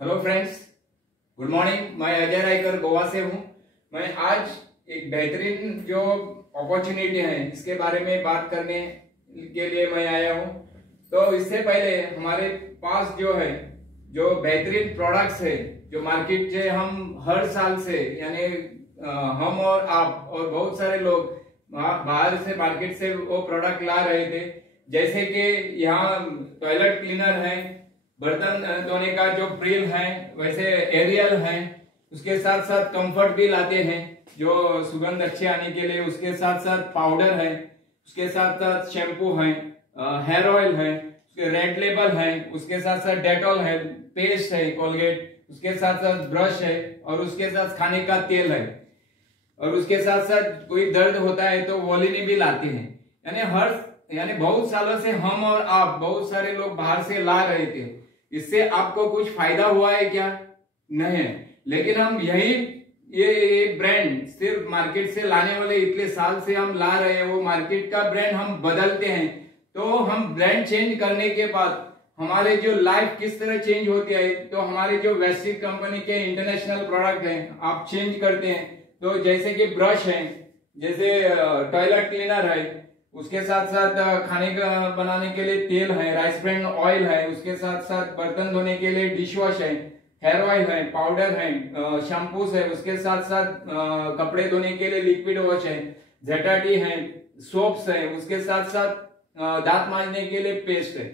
Hello friends, good morning. मैं अजय रायकर गोवा से हूं। मैं आज एक बेहतरीन जो अपॉर्चुनिटी है इसके बारे में बात करने के लिए मैं आया हूं। तो इससे पहले हमारे पास जो बेहतरीन प्रोडक्ट्स है जो मार्केट से हम हर साल से यानी हम और आप और बहुत सारे लोग बाहर से मार्केट से वो प्रोडक्ट ला रहे थे। जैसे कि यहाँ टॉयलेट क्लीनर है, बर्तन धोने का जो प्रिल है, वैसे एरियल है, उसके साथ साथ कंफर्ट भी लाते हैं जो सुगंध अच्छे आने के लिए। उसके साथ साथ पाउडर है, उसके साथ साथ शैम्पू है, हेयर ऑयल है, उसके रेड लेबल है, उसके साथ साथ डेटॉल है, पेस्ट है कोलगेट, उसके साथ साथ ब्रश है और उसके साथ खाने का तेल है और उसके साथ साथ कोई दर्द होता है तो वोलिनी भी लाते हैं। यानी बहुत सालों से हम और आप बहुत सारे लोग बाहर से ला रहे थे। इससे आपको कुछ फायदा हुआ है क्या? नहीं। लेकिन हम ये ब्रांड सिर्फ मार्केट से लाने वाले इतने साल से हम ला रहे हैं, वो मार्केट का ब्रांड हम बदलते हैं। तो हम ब्रांड चेंज करने के बाद हमारे जो लाइफ किस तरह चेंज होती है, तो हमारे जो वैश्विक कंपनी के इंटरनेशनल प्रोडक्ट हैं आप चेंज करते हैं। तो जैसे कि ब्रश है, जैसे टॉयलेट क्लीनर है, उसके साथ साथ खाने का बनाने के लिए तेल है, राइस ब्रांड ऑयल है, उसके साथ साथ बर्तन धोने के लिए डिश वॉश है, हेयर ऑयल है, पाउडर है, शैम्पूस है, उसके साथ साथ कपड़े धोने के लिए लिक्विड वॉश है, जेटाटी है, सोप्स है, उसके साथ साथ दांत मांजने के लिए पेस्ट है।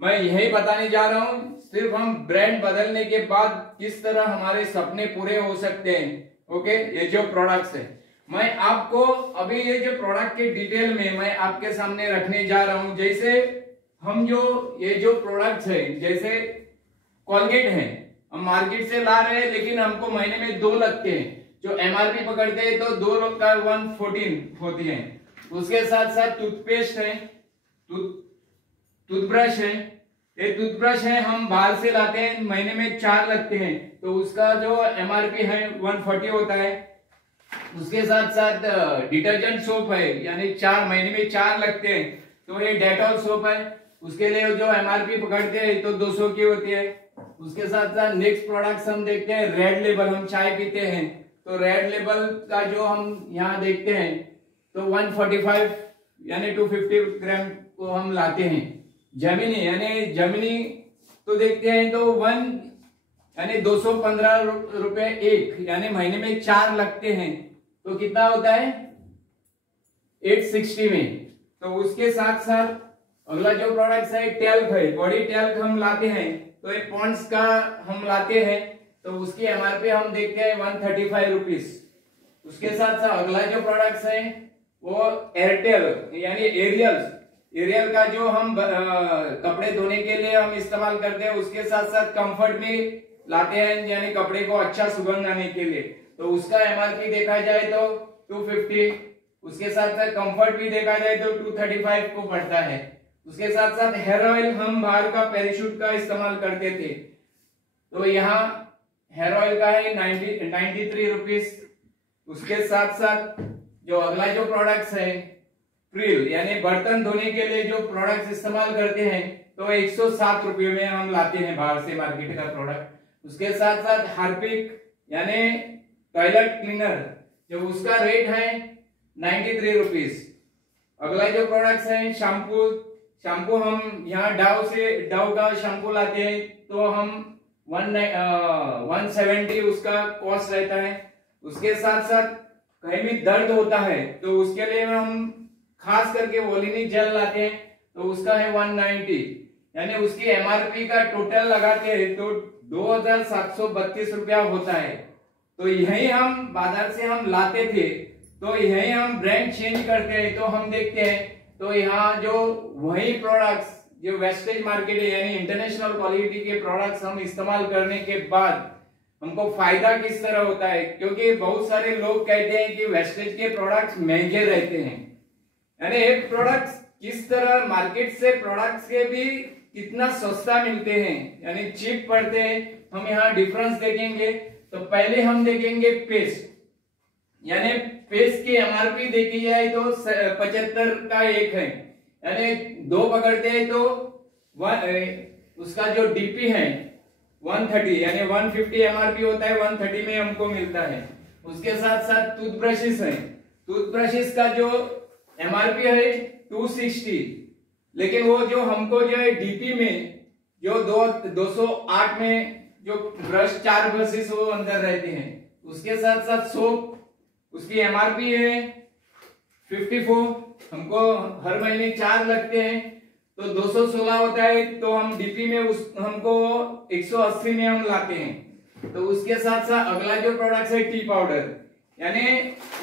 मैं यही बताने जा रहा हूं, सिर्फ हम ब्रांड बदलने के बाद किस तरह हमारे सपने पूरे हो सकते हैं। ओके, ये जो प्रोडक्ट्स है मैं आपको अभी ये जो प्रोडक्ट के डिटेल में मैं आपके सामने रखने जा रहा हूं। जैसे हम ये जो प्रोडक्ट्स है, जैसे कोलगेट है, हम मार्केट से ला रहे हैं लेकिन हमको महीने में 2 लगते हैं। जो एमआरपी पकड़ते हैं तो 2 लोग का 114 होती है। उसके साथ साथ टूथपेस्ट है, टूथब्रश है। ये टूथब्रश है हम बाहर से लाते हैं, महीने में 4 लगते हैं, तो उसका जो एमआरपी है 140 होता है। उसके साथ साथ डिटर्जेंट सोप है, यानी 4 महीने में 4 लगते हैं, तो ये डेटॉल सोप है। उसके लिए जो एमआरपी पकड़ते हैं तो 200 की होती है। उसके साथ साथ नेक्स्ट प्रोडक्ट्स हम देखते हैं रेड लेबल। हम चाय पीते हैं तो रेड लेबल का जो हम यहाँ देखते हैं तो 145 यानी 250 ग्राम को हम लाते हैं। जमीनी तो देखते हैं तो 215 रुपए एक, यानी महीने में 4 लगते हैं, तो कितना होता है 860 में। तो उसके साथ साथ अगला जो प्रोडक्ट है टेल्क है, बॉडी टेल्क हम लाते हैं, तो ये पॉन्ड्स का हम लाते हैं, तो उसकी एमआरपी हम देखते हैं 135 रुपीज। उसके साथ साथ अगला जो प्रोडक्ट है वो एयरटेल यानी एरियल का जो हम कपड़े धोने के लिए हम इस्तेमाल करते हैं। उसके साथ साथ कंफर्ट भी लाते हैं, यानी कपड़े को अच्छा सुगंध आने के लिए, तो उसका एमआरपी देखा जाए तो 250। उसके साथ साथ कंफर्ट भी देखा जाए तो 235 को पड़ता है। उसके साथ साथ हेयर ऑयल हम बाहर का पैराशूट का इस्तेमाल करते थे, तो यहाँ हेयर ऑयल का है 93 रुपीज। उसके साथ साथ जो अगला जो प्रोडक्ट्स है प्रिल, यानी बर्तन धोने के लिए जो प्रोडक्ट्स इस्तेमाल करते हैं, तो 107 रुपये में हम लाते हैं बाहर से मार्केट का प्रोडक्ट। उसके साथ साथ हार्पिक यानी टॉयलेट क्लीनर, जो उसका रेट है 93 रुपीज। अगला जो प्रोडक्ट्स है शैम्पू हम यहाँ डाव का शैम्पू लाते हैं, तो हम 170 उसका कॉस्ट रहता है। उसके साथ साथ कहीं भी दर्द होता है तो उसके लिए हम खास करके वोलिनी जेल लाते हैं, तो उसका है 190, यानी उसकी एमआरपी का टोटल लगाते हैं तो 2732 रुपया होता है। तो यही हम बाजार से हम लाते थे, तो यही हम ब्रांड चेंज करते हैं, तो हम देखते हैं तो यहाँ जो वही प्रोडक्ट्स जो वेस्टेज मार्केट है यानी इंटरनेशनल क्वालिटी के प्रोडक्ट्स हम इस्तेमाल करने के बाद हमको फायदा किस तरह होता है। क्योंकि बहुत सारे लोग कहते हैं कि वेस्टेज के प्रोडक्ट्स महंगे रहते हैं, यानी एक प्रोडक्ट्स किस तरह मार्केट से प्रोडक्ट्स के भी कितना सस्ता मिलते हैं, यानी चीप पड़ते हैं। हम यहाँ डिफरेंस देखेंगे, तो पहले हम देखेंगे पेस्ट, यानी पेस्ट की एमआरपी देखी जाए तो 75 का एक है, यानी 2 पकड़ते हैं तो उसका जो डीपी है 130 यानी 150 एमआरपी होता है, 130 में हमको मिलता है। उसके साथ साथ टूथब्रशेस है, टूथब्रशेस का जो एमआरपी है 260, लेकिन वो जो हमको जो है डीपी में जो 208 में जो ब्रश 4 ब्रशेस वो अंदर रहते हैं। उसके साथ साथ सोप, उसकी एमआरपी है 54, हमको हर महीने 4 लगते हैं तो 216 होता है, तो हम डीपी में हमको 180 में हम लाते हैं। तो उसके साथ साथ अगला जो प्रोडक्ट है टी पाउडर, यानी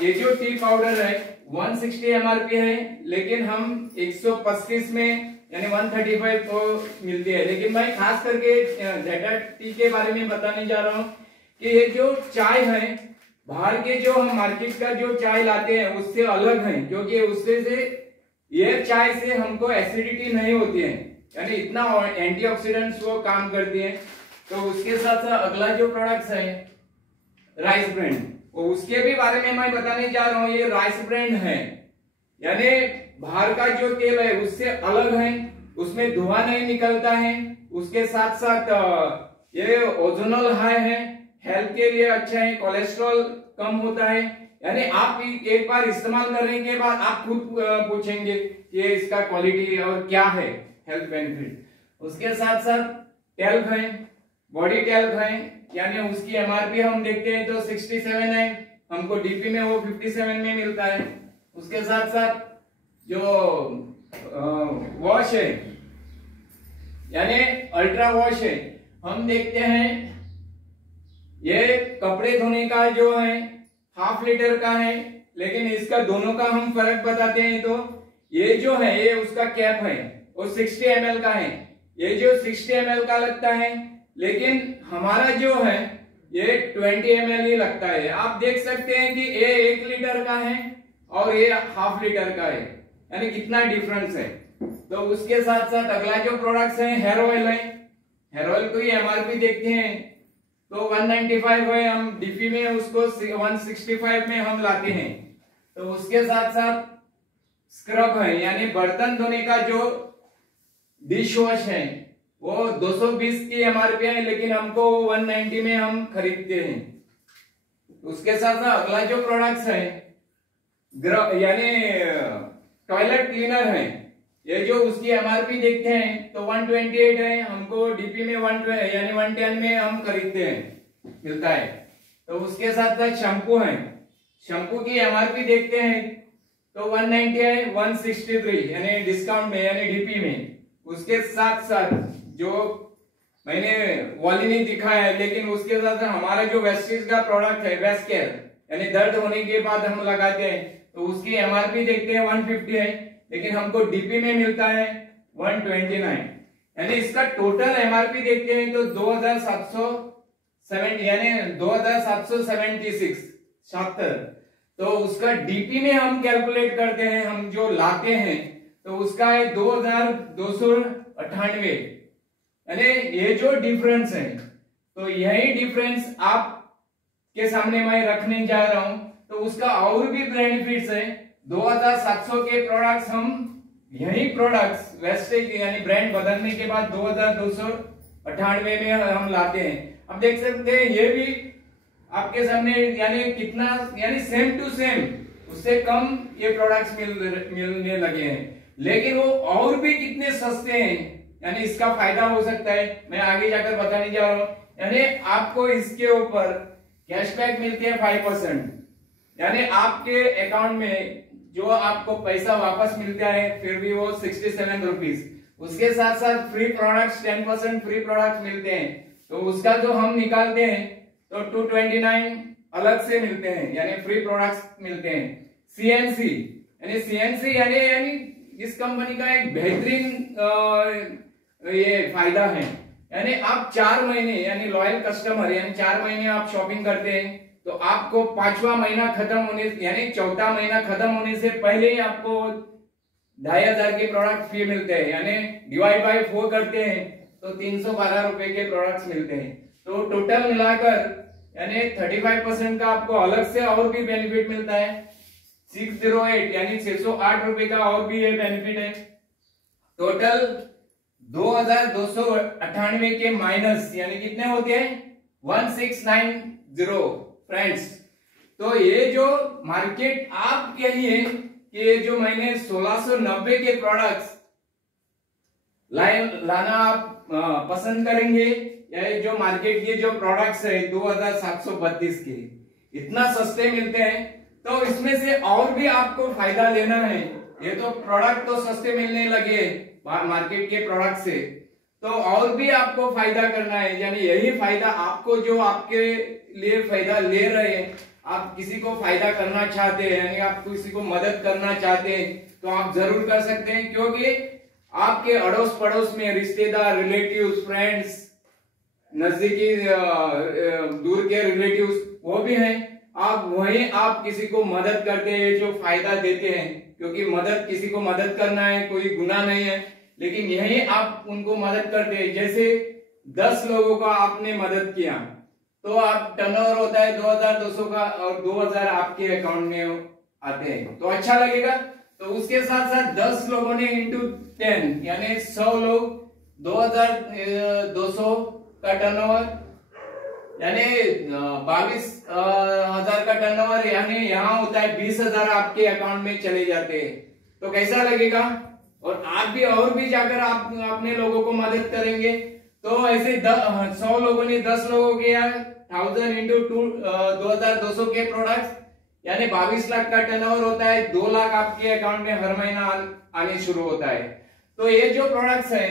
ये जो टी पाउडर है 160 एमआरपी है, लेकिन हम 125 में यानी 135 को मिलती है। लेकिन मैं खास करके जेटा टी के बारे में बताने जा रहा हूँ कि ये जो चाय है बाहर के जो हम मार्केट का जो चाय लाते हैं उससे अलग है, क्योंकि उससे से ये चाय से हमको एसिडिटी नहीं होती है, यानी इतना एंटीऑक्सीडेंट्स वो काम करती है। तो उसके साथ साथ अगला जो प्रोडक्ट्स है राइस ब्रांड, उसके भी बारे में मैं बताने जा रहा हूँ। ये राइस ब्रांड है, यानी बाहर का जो तेल है उससे अलग है, उसमें धुआं नहीं निकलता है। उसके साथ साथ ये ओजोनल हाई है, हेल्थ के लिए अच्छा है, कोलेस्ट्रॉल कम होता है। यानी आप एक बार इस्तेमाल करने के बाद आप खुद पूछेंगे कि इसका क्वालिटी और क्या है हेल्थ बेनिफिट। उसके साथ साथ टेल्क है, बॉडी टेल्क है, यानी उसकी एमआरपी हम देखते हैं तो 67 है, हमको डीपी में वो 57 में मिलता है। उसके साथ साथ जो वॉश है यानी अल्ट्रा वॉश है, हम देखते हैं ये कपड़े धोने का जो है 1/2 लीटर का है, लेकिन इसका दोनों का हम फर्क बताते हैं। तो ये जो है ये उसका कैप है वो 60 ml का है, ये जो 60 ml का लगता है, लेकिन हमारा जो है ये 20 ml ही लगता है। आप देख सकते हैं कि ये 1 लीटर का है और ये 1/2 लीटर का है, यानी कितना डिफरेंस है। तो उसके साथ साथ अगला जो प्रोडक्ट्स है हेयर ऑयल है, हेयर ऑयल को एमआरपी देखते हैं तो 195 है, हम डीपी में उसको 165 में हम लाते हैं। तो उसके साथ साथ स्क्रब है, यानी बर्तन धोने का जो डिश वॉश है वो 220 की एमआरपी है, लेकिन हमको 190 में हम खरीदते हैं। उसके साथ साथ अगला जो प्रोडक्ट्स है यानी टॉयलेट क्लीनर है, ये जो उसकी एमआरपी देखते हैं तो 128 है, हमको डीपी में 120 यानी 110 में हम खरीदते हैं, मिलता है। तो उसके साथ साथ शैम्पू है, शैम्पू की एमआरपी देखते हैं तो 190 है, 163 यानी डिस्काउंट में यानी डीपी में। उसके साथ साथ जो मैंने वॉलिनी दिखाया है, लेकिन उसके साथ हमारा जो वेस्टीज का प्रोडक्ट है वेस्ट केयर, यानी दर्द होने के बाद हम लगाते हैं, तो उसकी एमआरपी देखते हैं 150 है, लेकिन हमको डीपी में मिलता है 129, यानी इसका टोटल एमआरपी देखते हैं तो 2770 यानी 2776 तो उसका डीपी में हम कैलकुलेट करते हैं, हम जो लाते हैं तो उसका है 2298, यानी ये जो डिफरेंस है तो यही डिफरेंस आप के सामने मैं रखने जा रहा हूं। तो उसका और भी बेनिफिट्स है, 2700 के प्रोडक्ट्स हम यही प्रोडक्ट्स वेस्टेज यानी ब्रांड बदलने के बाद 2298 में हम लाते हैं। अब देख सकते हैं ये भी आपके सामने यानी कितना यानी सेम टू सेम, उससे कम ये प्रोडक्ट्स मिलने लगे हैं, लेकिन वो और भी कितने सस्ते हैं, यानी इसका फायदा हो सकता है, मैं आगे जाकर बताने जा रहा हूं। यानी आपको इसके ऊपर कैशबैक मिलते हैं 5%, यानी आपके अकाउंट में जो आपको पैसा वापस मिलता है फिर भी वो 67 रुपीज। उसके साथ साथ फ्री प्रोडक्ट्स 10% फ्री प्रोडक्ट्स मिलते हैं, तो उसका जो हम निकालते हैं तो 229 अलग से मिलते हैं, यानी फ्री प्रोडक्ट्स मिलते हैं। सीएनसी यानी इस कंपनी का एक बेहतरीन ये फायदा है, यानी आप 4 महीने यानी लॉयल कस्टमर यानी 4 महीने आप शॉपिंग करते हैं तो आपको 5वां महीना खत्म होने यानी 4था महीना खत्म होने से पहले ही आपको 2500 के प्रोडक्ट फ्री मिलते हैं, यानी डिवाइड बाय 4 करते हैं तो 312 रुपए के प्रोडक्ट्स मिलते हैं। तो टोटल मिलाकर यानी 35% का आपको अलग से और भी बेनिफिट मिलता है, 608 यानी 608 रुपए का और भी ये बेनिफिट है। टोटल 2298 के माइनस यानी कितने होते हैं 1690 फ्रेंड्स। तो ये जो मार्केट आपके लिए कि जो मैंने 1690 के प्रोडक्ट्स लाना आप पसंद करेंगे, या जो मार्केट के जो प्रोडक्ट्स है 2732 के इतना सस्ते मिलते हैं, तो इसमें से और भी आपको फायदा लेना है। ये तो प्रोडक्ट तो सस्ते मिलने लगे मार्केट के प्रोडक्ट से, तो और भी आपको फायदा करना है। यानी यही फायदा आपको जो आपके लिए फायदा ले रहे हैं, आप किसी को फायदा करना चाहते हैं, यानी आप किसी को मदद करना चाहते हैं, तो आप जरूर कर सकते हैं। क्योंकि आपके अड़ोस पड़ोस में रिश्तेदार, रिलेटिव्स, फ्रेंड्स, नजदीकी दूर के रिलेटिव्स वो भी हैं, आप वहीं आप किसी को मदद करते हैं, जो फायदा देते हैं। क्योंकि मदद, किसी को मदद करना है कोई गुनाह नहीं है, लेकिन यही आप उनको मदद करते हैं। जैसे 10 लोगों का आपने मदद किया तो आप टर्नओवर होता है 2200 का, और 2000 आपके अकाउंट में आते हैं, तो अच्छा लगेगा। तो उसके साथ साथ 10 लोगों ने इंटू 10 यानी 100 लोग 2200 का टर्नओवर यानी 22,000 का टर्नओवर, यानी यहाँ होता है 20,000 आपके अकाउंट में चले जाते हैं। तो कैसा लगेगा? और आप भी और भी जाकर आप अपने लोगों को मदद करेंगे। तो ऐसे 100 लोगों ने 10 लोगों के 1000 इंटू 2200 के प्रोडक्ट्स यानी 22 लाख का टर्नओवर होता है, 2 लाख आपके अकाउंट में हर महीना आने शुरू होता है। तो ये जो प्रोडक्ट्स है,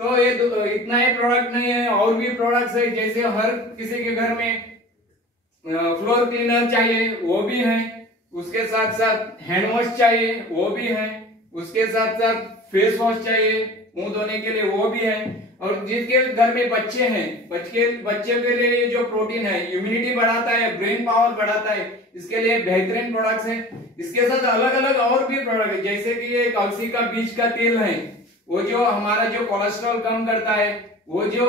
तो ये इतना ही प्रोडक्ट नहीं है, और भी प्रोडक्ट्स है। जैसे हर किसी के घर में फ्लोर क्लीनर चाहिए, वो भी है। उसके साथ साथ हैंड वॉश चाहिए, वो भी है। उसके साथ साथ फेस वॉश चाहिए मुंह धोने के लिए, वो भी है। और जिसके घर में बच्चे हैं, बच्चे के लिए जो प्रोटीन है, इम्यूनिटी बढ़ाता है, ब्रेन पावर बढ़ाता है, इसके लिए बेहतरीन प्रोडक्ट्स हैं। इसके साथ अलग अलग और भी प्रोडक्ट है, जैसे कि ये अलसी का बीज का तेल है, वो जो हमारा जो कोलेस्ट्रॉल कम करता है, वो जो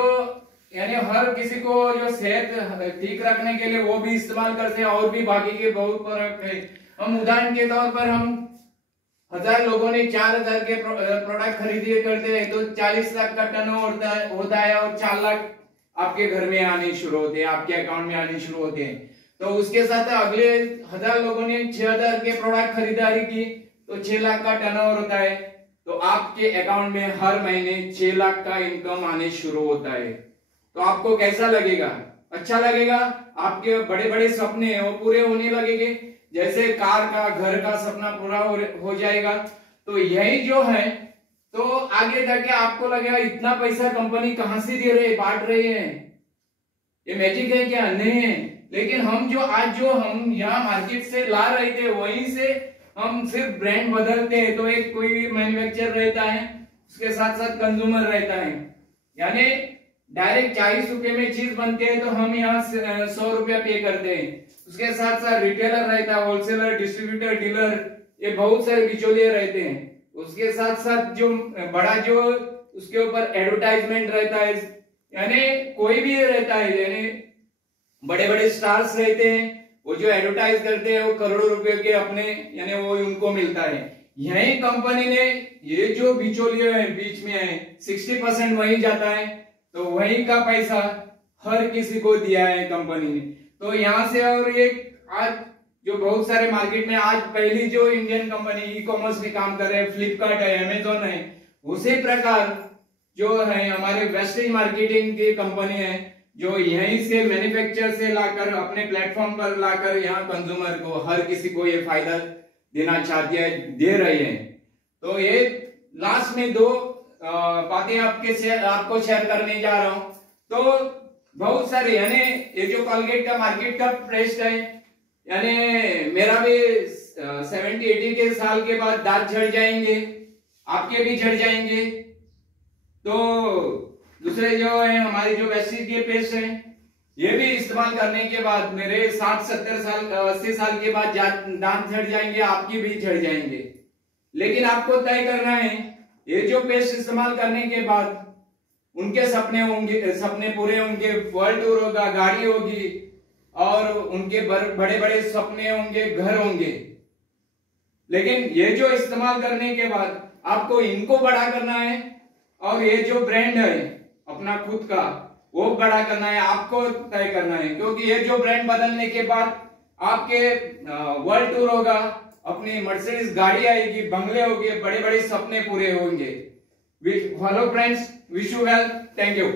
यानी हर किसी को जो सेहत ठीक रखने के लिए वो भी इस्तेमाल करते हैं। और भी बाकी के बहुत प्रोडक्ट है। हम उदाहरण के तौर पर हम 1000 लोगों ने 4000 के प्रोडक्ट खरीदे करते हैं, तो 40 लाख का टर्नओवर होता है, और 4 लाख आपके घर में आने शुरू होते हैं, आपके अकाउंट में आने शुरू होते हैं। तो उसके साथ अगले 1000 लोगों ने 6000 के प्रोडक्ट खरीदारी की, तो 6 लाख का टर्नओवर होता है। तो आपके अकाउंट में हर महीने 6 लाख का इनकम आने शुरू होता है। तो आपको कैसा लगेगा? अच्छा लगेगा? आपके बड़े बड़े सपने हैं वो पूरे होने लगेंगे, जैसे कार का, घर का सपना पूरा हो जाएगा। तो यही जो है, तो आगे जाके आपको लगेगा इतना पैसा कंपनी कहां से दे रहे, बांट रहे हैं, ये मैजिक है क्या? नहीं है। लेकिन हम जो आज जो हम यहाँ मार्केट से ला रहे थे, वहीं से हम सिर्फ ब्रांड बदलते हैं। तो एक कोई भी मैन्युफैक्चर रहता है, उसके साथ साथ कंज्यूमर रहता है, यानी डायरेक्ट 40 रुपए में चीज बनती है, तो हम यहाँ 100 रुपया पे करते हैं। उसके साथ साथ रिटेलर रहता है, होलसेलर, डिस्ट्रीब्यूटर, डीलर, ये बहुत सारे बिचौलिए रहते हैं। उसके साथ साथ जो बड़ा जो उसके ऊपर एडवर्टाइजमेंट रहता है, यानी कोई भी रहता है, यानी बड़े बड़े स्टार्स रहते हैं, वो जो एडवर्टाइज करते हैं वो करोड़ों रुपए के अपने यानी वो उनको मिलता है। यही कंपनी ने ये जो बिचौलिए हैं बीच में है 60% वही जाता है, तो वही का पैसा हर किसी को दिया है कंपनी ने। तो यहाँ से और एक आज जो बहुत सारे मार्केट में आज पहली जो इंडियन कंपनी ई कॉमर्स में काम कर रहे हैं, फ्लिपकार्ट है, अमेजोन है, उसी प्रकार जो है हमारे वेस्टेज मार्केटिंग की कंपनी है, जो यहीं से मैन्युफैक्चर से लाकर अपने प्लेटफॉर्म पर लाकर यहाँ कंज्यूमर को, हर किसी को ये फायदा देना चाहती है, दे रहे हैं। तो ये लास्ट में 2 बातें आपको शेयर करने जा रहा हूं। तो बहुत सारे यानी ये जो कोलगेट का मार्केट का प्राइस है, यानी मेरा भी 70-80 के साल के बाद दांत झड़ जाएंगे, आपके भी झड़ जाएंगे। तो दूसरे जो है हमारे जो वेस्टेज के पेस्ट हैं, ये भी इस्तेमाल करने के बाद मेरे 60-70 साल 80 साल के बाद दांत झड़ जाएंगे, आपकी भी झड़ जाएंगे। लेकिन आपको तय करना है, ये जो पेस्ट इस्तेमाल करने के बाद उनके सपने होंगे, सपने पूरे होंगे, वर्ल्ड टूर होगा, गाड़ी होगी, और उनके बड़े बड़े सपने होंगे, घर होंगे। लेकिन ये जो इस्तेमाल करने के बाद आपको इनको बड़ा करना है, और ये जो ब्रांड है अपना खुद का वो बड़ा करना है, आपको तय करना है, क्योंकि ये जो ब्रांड बदलने के बाद आपके वर्ल्ड टूर होगा, अपनी मर्सिडीज गाड़ी आएगी, बंगले होंगे, बड़े बड़े सपने पूरे होंगे। Hello friends, wish you well, thank you.